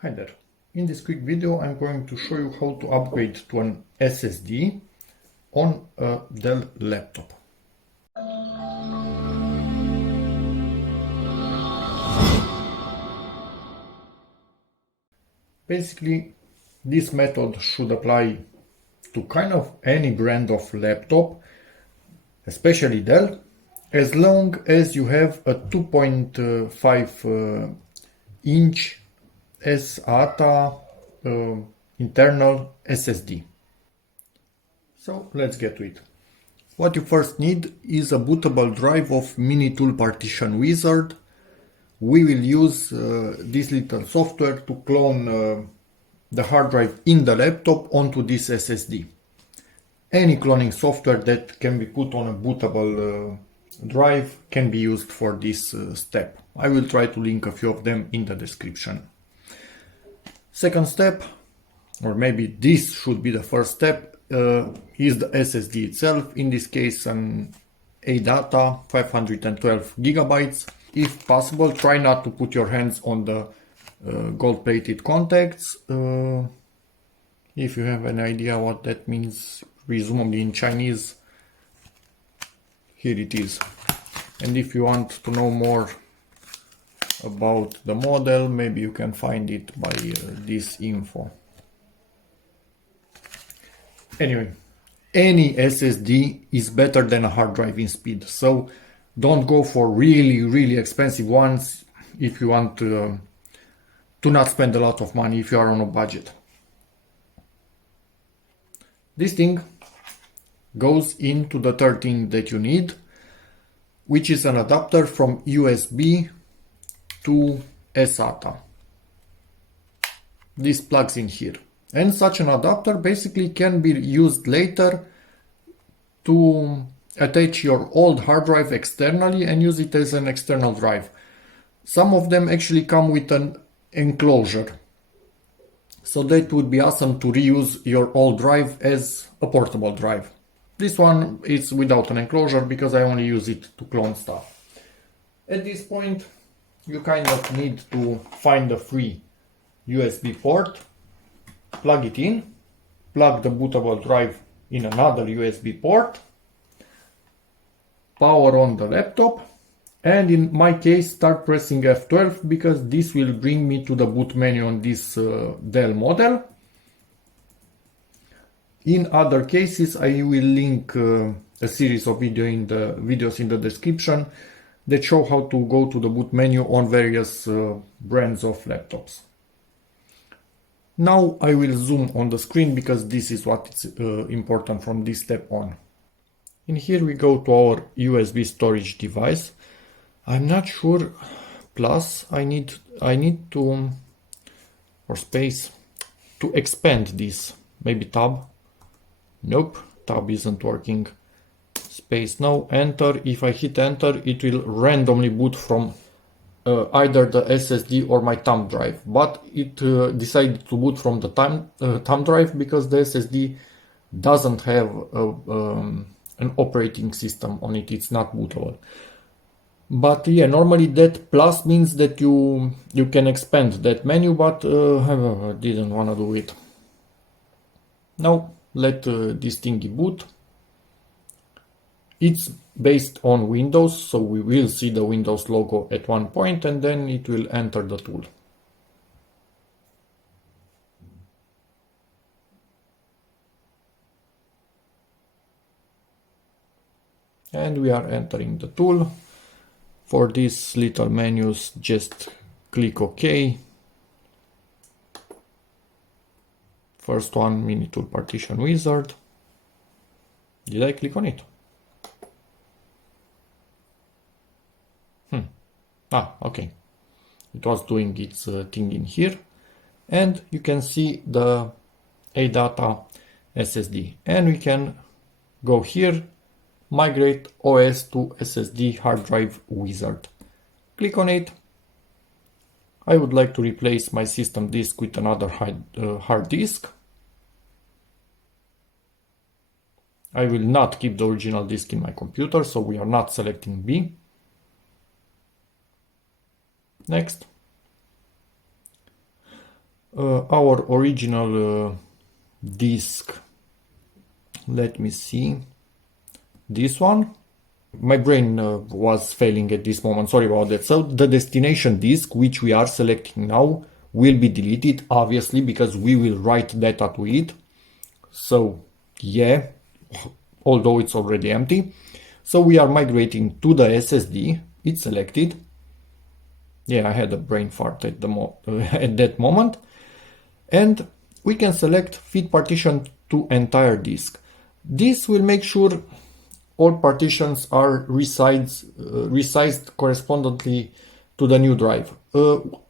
Hi there. In this quick video I'm going to show you how to upgrade to an SSD on a Dell laptop. Basically, this method should apply to kind of any brand of laptop, especially Dell, as long as you have a 2.5 inch SATA internal SSD. So let's get to it. What you first need is a bootable drive of mini-tool partition wizard. We will use this little software to clone the hard drive in the laptop onto this SSD. Any cloning software that can be put on a bootable drive can be used for this step. I will try to link a few of them in the description. Second step, or maybe this should be the first step, is the SSD itself. In this case, an ADATA 512 gigabytes. If possible, try not to put your hands on the gold-plated contacts. If you have an idea what that means, presumably in Chinese, here it is. And if you want to know more about the model, maybe you can find it by this info. Anyway, any SSD is better than a hard drive in speed, so don't go for really expensive ones if you want to not spend a lot of money if you are on a budget. This thing goes into the third thing that you need, which is an adapter from USB to SATA. This plugs in here. And such an adapter basically can be used later to attach your old hard drive externally and use it as an external drive. Some of them actually come with an enclosure. So that would be awesome to reuse your old drive as a portable drive. This one is without an enclosure because I only use it to clone stuff. At this point, you kind of need to find a free USB port, plug it in, plug the bootable drive in another USB port, power on the laptop, and in my case start pressing F12 because this will bring me to the boot menu on this Dell model. In other cases I will link a series of videos in the description that show how to go to the boot menu on various brands of laptops. Now I will zoom on the screen because this is what is important from this step on. In here we go to our USB storage device. I'm not sure, plus I need to, or space, to expand this. Maybe tab? Nope, tab isn't working. Space no, enter. If I hit enter, it will randomly boot from either the SSD or my thumb drive, but it decided to boot from the thumb drive because the SSD doesn't have an operating system on it. It's not bootable. But yeah, normally that plus means that you can expand that menu, but I didn't want to do it. Now let this thingy boot. It's based on Windows, so we will see the Windows logo at one point and then it will enter the tool. And we are entering the tool. For these little menus, just click OK. First one, mini-tool partition wizard. Did I click on it? Okay. It was doing its thing in here. And you can see the ADATA SSD. And we can go here, migrate OS to SSD hard drive wizard. Click on it. I would like to replace my system disk with another hard disk. I will not keep the original disk in my computer, so we are not selecting B. Next. our original disk. Let me see. This one. My brain was failing at this moment, sorry about that. So the destination disk, which we are selecting now, will be deleted, obviously, because we will write data to it. So yeah, although it's already empty. So we are migrating to the SSD. It's selected. Yeah, I had a brain fart at at that moment. And we can select feed partition to entire disk. This will make sure all partitions are resized correspondingly to the new drive.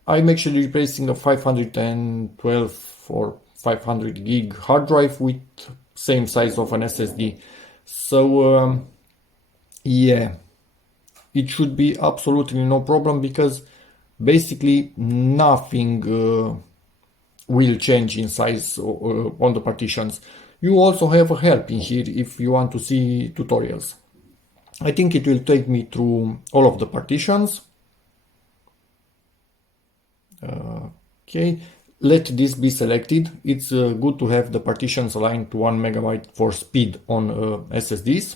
I'm actually replacing a 512 or 500 gig hard drive with same size of an SSD. So yeah, it should be absolutely no problem, because basically nothing will change in size on the partitions. You also have a help in here if you want to see tutorials. I think it will take me through all of the partitions. Okay, let this be selected. It's good to have the partitions aligned to 1 megabyte for speed on SSDs.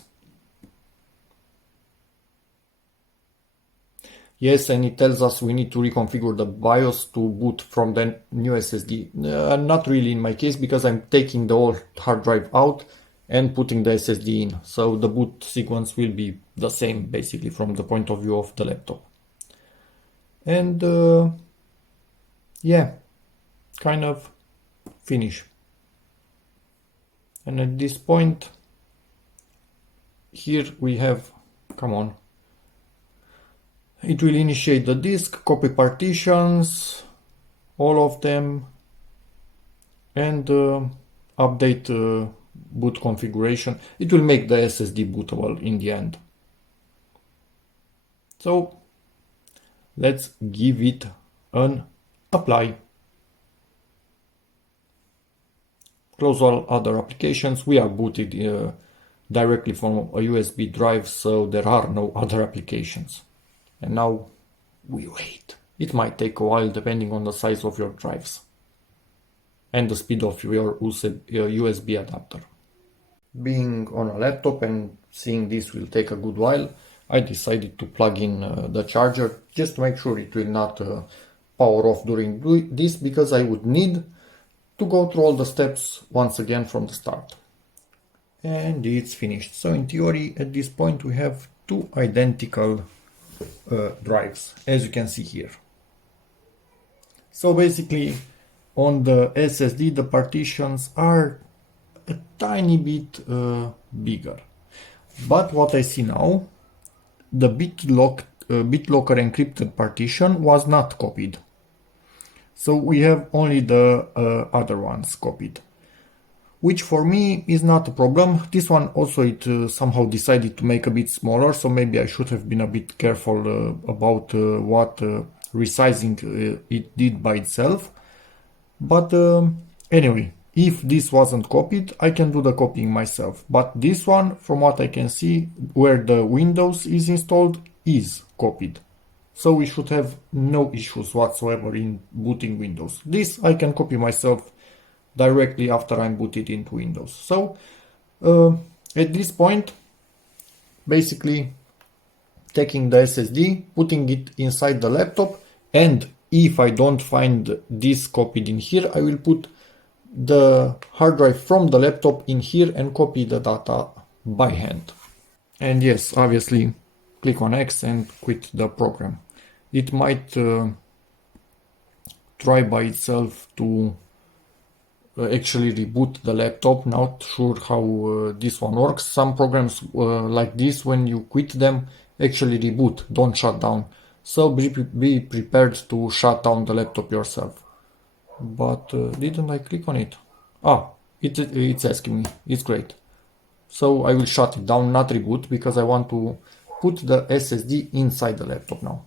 Yes, and it tells us we need to reconfigure the BIOS to boot from the new SSD. Not really in my case, because I'm taking the old hard drive out and putting the SSD in. So the boot sequence will be the same, basically, from the point of view of the laptop. And yeah, kind of finish. And at this point, here we have, come on, it will initiate the disk, copy partitions, all of them, and update boot configuration. It will make the SSD bootable in the end. So let's give it an apply. Close all other applications. We are booted directly from a USB drive, so there are no other applications. And now we wait. It might take a while depending on the size of your drives and the speed of your USB adapter. Being on a laptop and seeing this will take a good while, I decided to plug in the charger just to make sure it will not power off during this, because I would need to go through all the steps once again from the start. And it's finished. So in theory, at this point we have two identical drives, as you can see here. So basically on the SSD the partitions are a tiny bit bigger, but what I see now, the BitLocker encrypted partition was not copied, so we have only the other ones copied, which for me is not a problem. This one also, it somehow decided to make a bit smaller, so maybe I should have been a bit careful about what resizing it did by itself. But anyway, if this wasn't copied, I can do the copying myself. But this one, from what I can see, where the Windows is installed, is copied. So we should have no issues whatsoever in booting Windows. This I can copy myself directly after I'm booted into Windows. So at this point, basically taking the SSD, putting it inside the laptop, and if I don't find this copied in here, I will put the hard drive from the laptop in here and copy the data by hand. And yes, obviously click on X and quit the program. It might try by itself to actually reboot the laptop. Not sure how this one works. Some programs like this, when you quit them, actually reboot, don't shut down. So be prepared to shut down the laptop yourself. But didn't I click on it? It's asking me. It's great. So I will shut it down, not reboot, because I want to put the SSD inside the laptop now.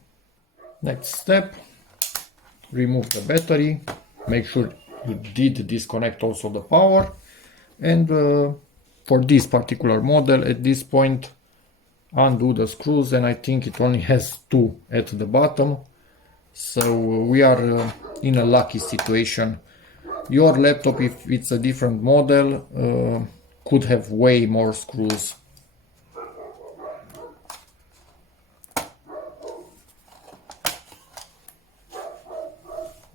Next step, remove the battery, make sure you did disconnect also the power, and for this particular model at this point, undo the screws, and I think it only has 2 at the bottom, so we are in a lucky situation Your laptop, if it's a different model, could have way more screws.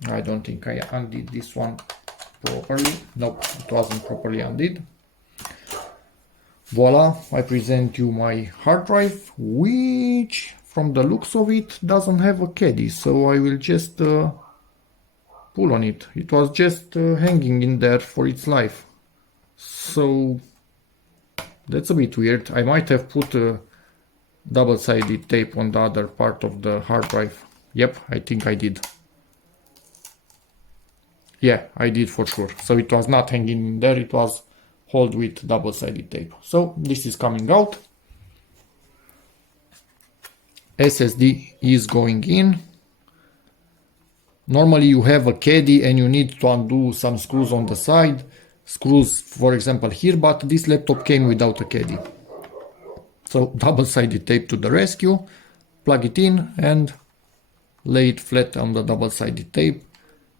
I don't think I undid this one properly. Nope, it wasn't properly undid. Voila, I present you my hard drive, which from the looks of it doesn't have a caddy, so I will just pull on it. It was just hanging in there for its life. So that's a bit weird. I might have put double-sided tape on the other part of the hard drive. Yep, I think I did. Yeah, I did for sure. So it was not hanging in there, it was held with double-sided tape. So this is coming out. SSD is going in. Normally you have a caddy and you need to undo some screws on the side. Screws, for example, here, but this laptop came without a caddy. So double-sided tape to the rescue, plug it in and lay it flat on the double-sided tape.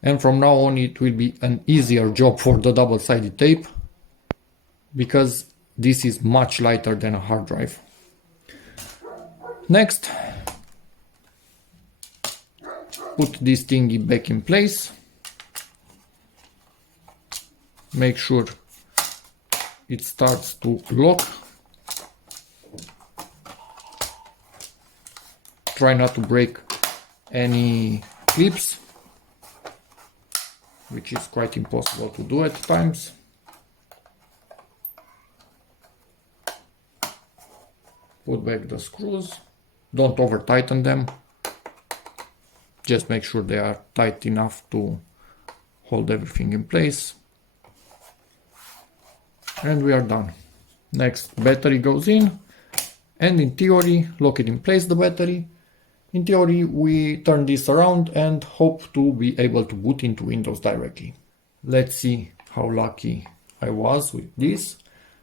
And from now on it will be an easier job for the double-sided tape because this is much lighter than a hard drive. Next, put this thingy back in place. Make sure it starts to lock. Try not to break any clips, which is quite impossible to do at times. Put back the screws. Don't over tighten them. Just make sure they are tight enough to hold everything in place. And we are done. Next, battery goes in. And in theory, lock it in place, the battery. In theory, we turn this around and hope to be able to boot into Windows directly. Let's see how lucky I was with this.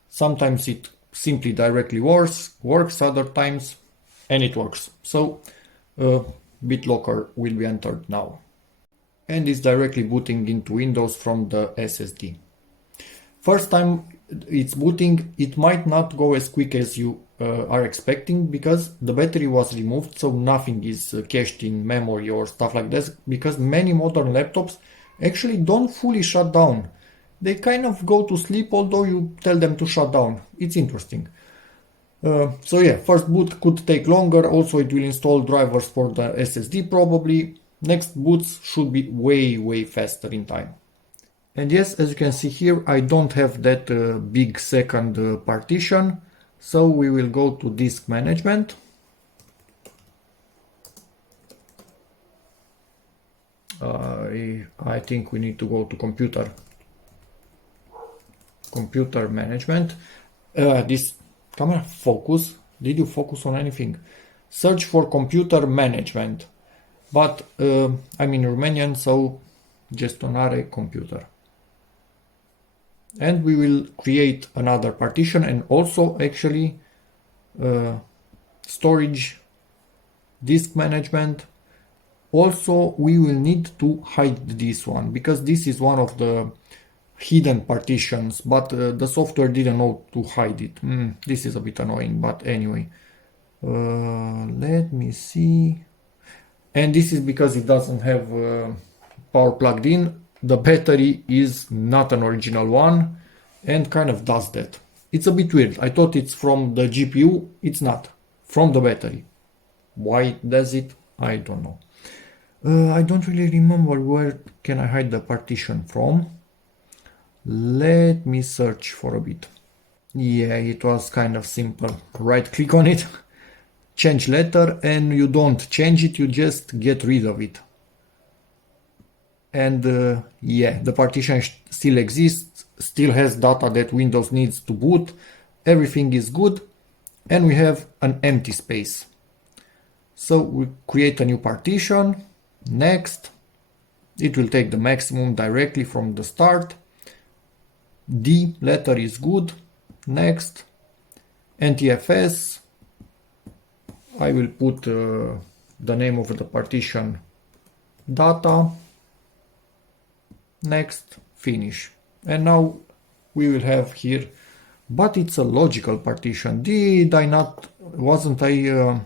Sometimes it simply directly works other times, and it works. So BitLocker will be entered now. And it's directly booting into Windows from the SSD. First time it's booting, it might not go as quick as you are expecting because the battery was removed, so nothing is cached in memory or stuff like this, because many modern laptops actually don't fully shut down. They kind of go to sleep although you tell them to shut down. It's interesting. So yeah, first boot could take longer. Also it will install drivers for the SSD probably. Next boots should be way faster in time. And yes, as you can see here, I don't have that big second partition. So we will go to disk management. I think we need to go to computer management. This camera focus. Did you focus on anything? Search for computer management. But I'm in Romanian, so gestionare computer. And we will create another partition and also actually storage, disk management. Also we will need to hide this one because this is one of the hidden partitions, but the software didn't know to hide it. This is a bit annoying, but anyway. Let me see. And this is because it doesn't have power plugged in. The battery is not an original one and kind of does that. It's a bit weird. I thought it's from the GPU. It's not. From the battery. Why does it? I don't know. I don't really remember where can I hide the partition from. Let me search for a bit. Yeah, it was kind of simple. Right click on it, change letter, and you don't change it, you just get rid of it. And yeah, the partition still exists, still has data that Windows needs to boot, everything is good, and we have an empty space. So we create a new partition, next, it will take the maximum directly from the start, D letter is good, next, NTFS, I will put the name of the partition data, next, finish. And now we will have here, but it's a logical partition. Did I not, wasn't I,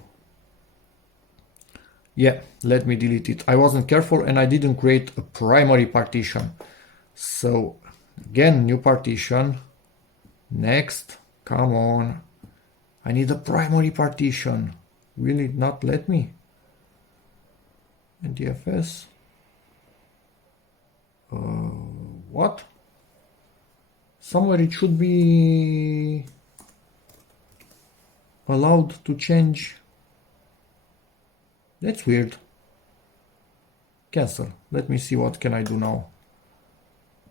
yeah, let me delete it. I wasn't careful and I didn't create a primary partition. So again, new partition, next, come on. I need a primary partition. Will it not let me? And DFS. What? Somewhere it should be allowed to change. That's weird. Cancel. Let me see what can I do now.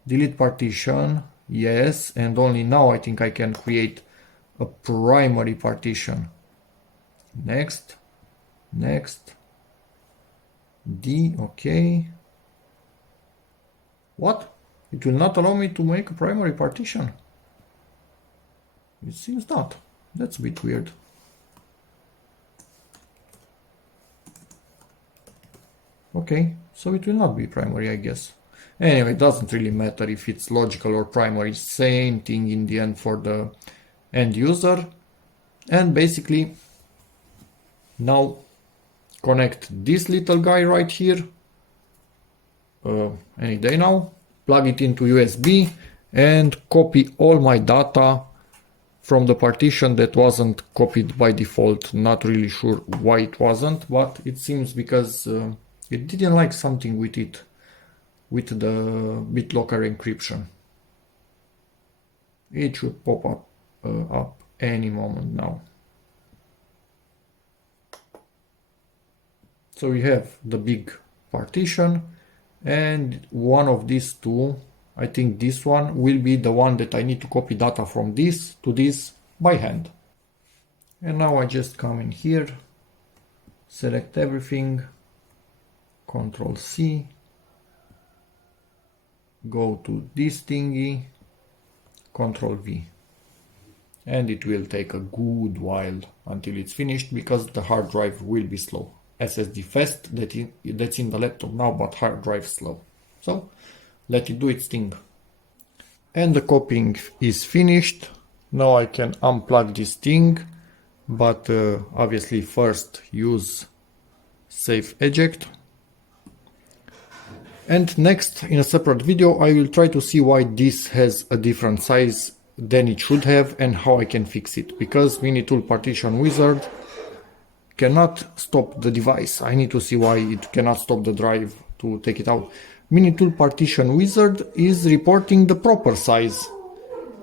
Delete partition. Yes, and only now I think I can create a primary partition. Next. Next. D. Okay. What? It will not allow me to make a primary partition. It seems not. That's a bit weird. Okay, so it will not be primary, I guess. Anyway, it doesn't really matter if it's logical or primary. Same thing in the end for the end user. And basically, now connect this little guy right here. Any day now. Plug it into USB and copy all my data from the partition that wasn't copied by default. Not really sure why it wasn't, but it seems because it didn't like something with it, with the BitLocker encryption. It should pop up any moment now. So we have the big partition, and one of these two, I think this one will be the one that I need to copy data from this to this by hand. And now I just come in here, select everything, Control C, go to this thingy, Control V. And it will take a good while until it's finished because the hard drive will be slow. SSD fast, that's in the laptop now, but hard drive slow. So let it do its thing. And the copying is finished. Now I can unplug this thing, but obviously first use safe eject. And next, in a separate video, I will try to see why this has a different size than it should have and how I can fix it. Because Minitool Partition Wizard cannot stop the device. I need to see why it cannot stop the drive to take it out. Minitool Partition Wizard is reporting the proper size.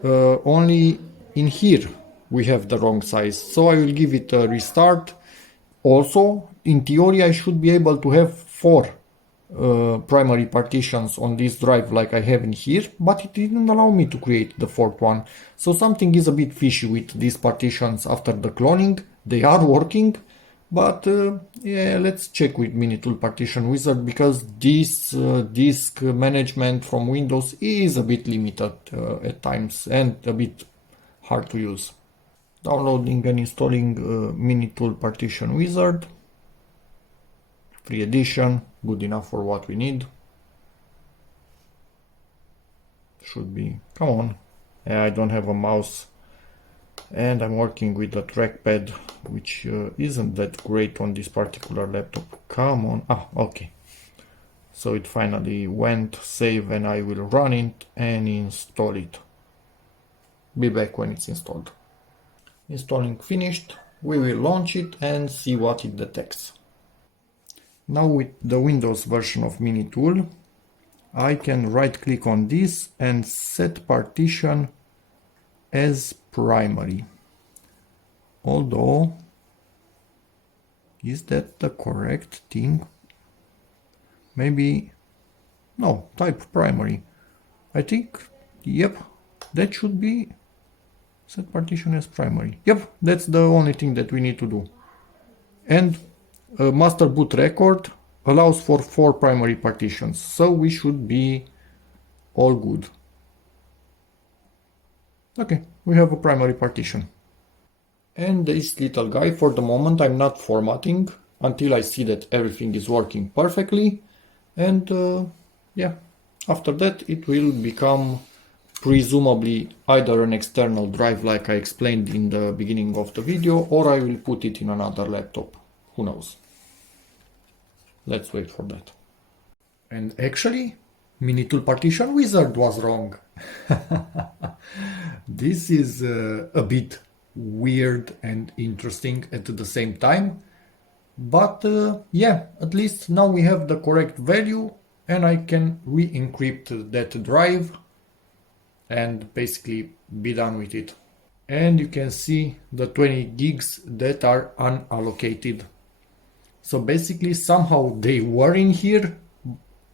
Only in here we have the wrong size. So I will give it a restart. Also, in theory, I should be able to have 4 primary partitions on this drive like I have in here, but it didn't allow me to create the 4th one. So something is a bit fishy with these partitions after the cloning. They are working, but yeah, let's check with Minitool Partition Wizard because this disk management from Windows is a bit limited at times and a bit hard to use. Downloading and installing Minitool Partition Wizard. Free edition, good enough for what we need. Should be, come on. Yeah, I don't have a mouse and I'm working with a trackpad which isn't that great on this particular laptop. Come on, okay. So it finally went, save, and I will run it and install it. Be back when it's installed. Installing finished, we will launch it and see what it detects. Now with the Windows version of Minitool, I can right click on this and set partition as primary. Although, is that the correct thing? Maybe, no, type primary. I think, yep, that should be set partition as primary. Yep, that's the only thing that we need to do. And master boot record allows for 4 primary partitions, so we should be all good. Okay, we have a primary partition. And this little guy, for the moment I'm not formatting until I see that everything is working perfectly. And yeah, After that, it will become presumably either an external drive like I explained in the beginning of the video, or I will put it in another laptop. Who knows? Let's wait for that. And actually, Minitool Partition Wizard was wrong. This is a bit weird and interesting at the same time. But yeah, at least now we have the correct value and I can re-encrypt that drive and basically be done with it. And you can see the 20 gigs that are unallocated. So basically somehow they were in here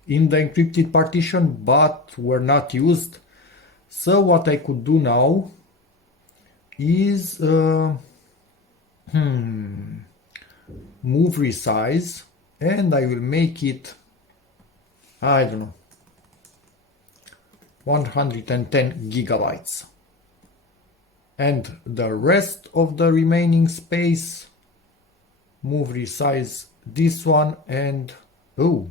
in the encrypted partition but were not used. So what I could do now is move resize, and I will make it, I don't know, 110 gigabytes. And the rest of the remaining space, move resize this one, and oh,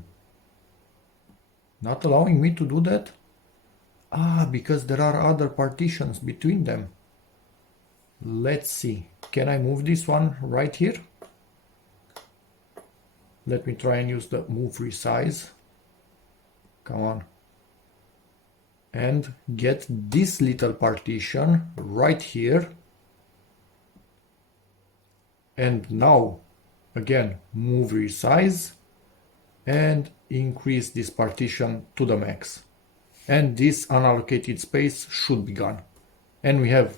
not allowing me to do that? Because there are other partitions between them. Let's see, can I move this one right here? Let me try and use the move resize. Come on. And get this little partition right here. And now, again, move resize and increase this partition to the max. And this unallocated space should be gone. And we have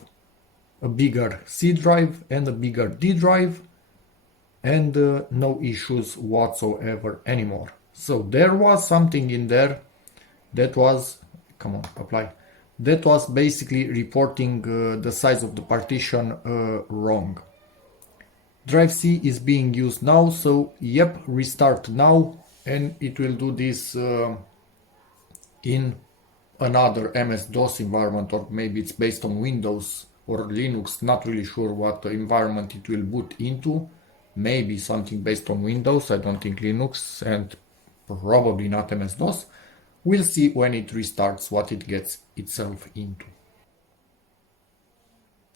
a bigger C drive and a bigger D drive. And no issues whatsoever anymore. So there was something in there that was, come on, apply, that was basically reporting the size of the partition wrong. Drive C is being used now, so yep, restart now, and it will do this in another MS-DOS environment, or maybe it's based on Windows or Linux, not really sure what environment it will boot into. Maybe something based on Windows, I don't think Linux, and probably not MS-DOS. We'll see when it restarts what it gets itself into.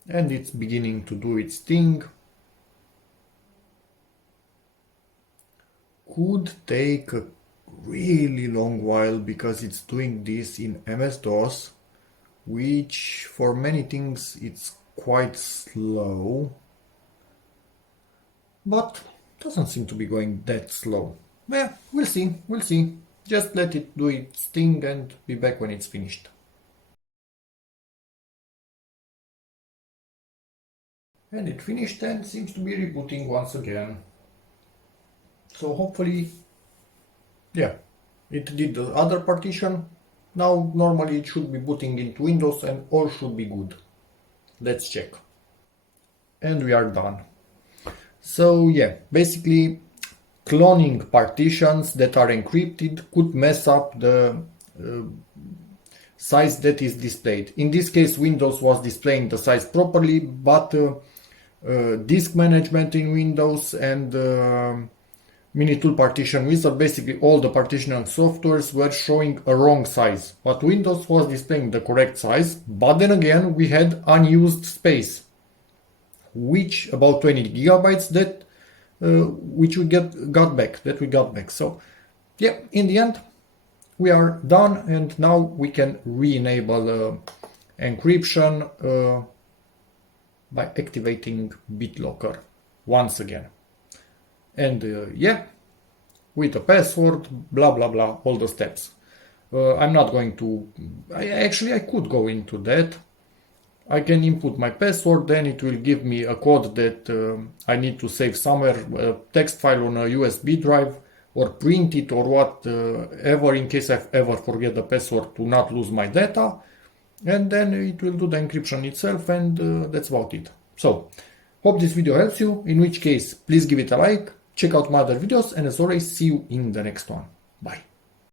And it's beginning to do its thing. Could take a really long while because it's doing this in MS-DOS, which for many things it's quite slow. But doesn't seem to be going that slow. Yeah, we'll see. Just let it do its thing and be back when it's finished. And it finished and seems to be rebooting once again. So hopefully, yeah, it did the other partition. Now normally it should be booting into Windows and all should be good. Let's check. And we are done. So yeah, basically cloning partitions that are encrypted could mess up the size that is displayed. In this case, Windows was displaying the size properly, but disk management in Windows and Minitool Partition Wizard, basically all the partitioning softwares were showing a wrong size. But Windows was displaying the correct size, but then again we had unused space, which about 20 gigabytes that which we got back. So yeah, in the end we are done, and now we can re-enable encryption by activating BitLocker once again. And yeah, with a password, blah blah blah, all the steps. I'm not going to, I could go into that. I can input my password, then it will give me a code that I need to save somewhere, a text file on a USB drive, or print it, or whatever, in case I ever forget the password to not lose my data. And then it will do the encryption itself, and that's about it. So, hope this video helps you, in which case, please give it a like, check out my other videos, and as always, see you in the next one.